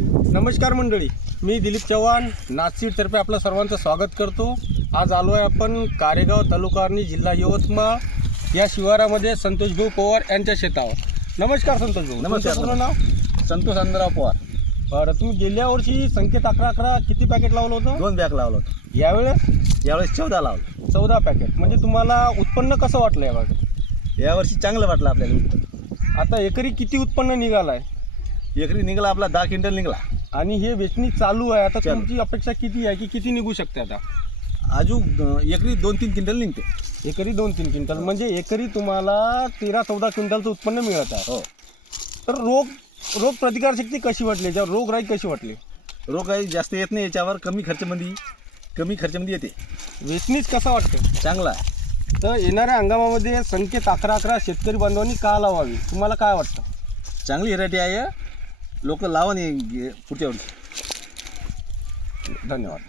नमस्कार मंडळी मी दिलीप चव्हाण नाशिकतर्फे आपलं सर्वांचं स्वागत करतो. आज आलो आहे आपण कारेगाव तालुका आणि जिल्हा यवतमाळ या शिवारामध्ये संतोष भाऊ पवार यांच्या शेतावर. नमस्कार संतोष भाऊ नमस्कार. पूर्ण नाव? संतोष अंधराव पवार. बरं तुम्ही गेल्या वर्षी संकेत अकरा अकरा किती पॅकेट लावलं होतं? दोन बॅग लावलं होतं. यावेळेस? यावेळेस चौदा लावलं. चौदा पॅकेट म्हणजे तुम्हाला उत्पन्न कसं वाटलं यावेळेस यावर्षी चांगलं वाटलं आपल्याला. आता एकरी किती उत्पन्न निघालं आहे एकरी निघाला आपला दहा क्विंटल निघाला. आणि हे वेचणी चालू आहे. आता चालू. तुमची अपेक्षा किती आहे की किती निघू शकते आता? अजून अं, एकरी दोन तीन क्विंटल निघते. एकरी दोन तीन क्विंटल. म्हणजे एकरी तुम्हाला तेरा चौदा क्विंटलचं उत्पन्न मिळत आहे. हो. तर रोग रोग प्रतिकारशक्ती कशी वाटली? याच्यावर रोगराई कशी वाटली? रोग काही जास्त येत नाही याच्यावर कमी खर्चामध्ये कमी खर्चामध्ये येते. वेचणीच कसा वाटतं चांगला. आहे. तर येणाऱ्या हंगामामध्ये संकेत अकरा अकरा शेतकरी बांधवांनी का लावावी? तुम्हाला काय वाटतं? चांगली व्हेरायटी आहे. लोक लावा नाही गे- पुढच्या वर्षी. धन्यवाद.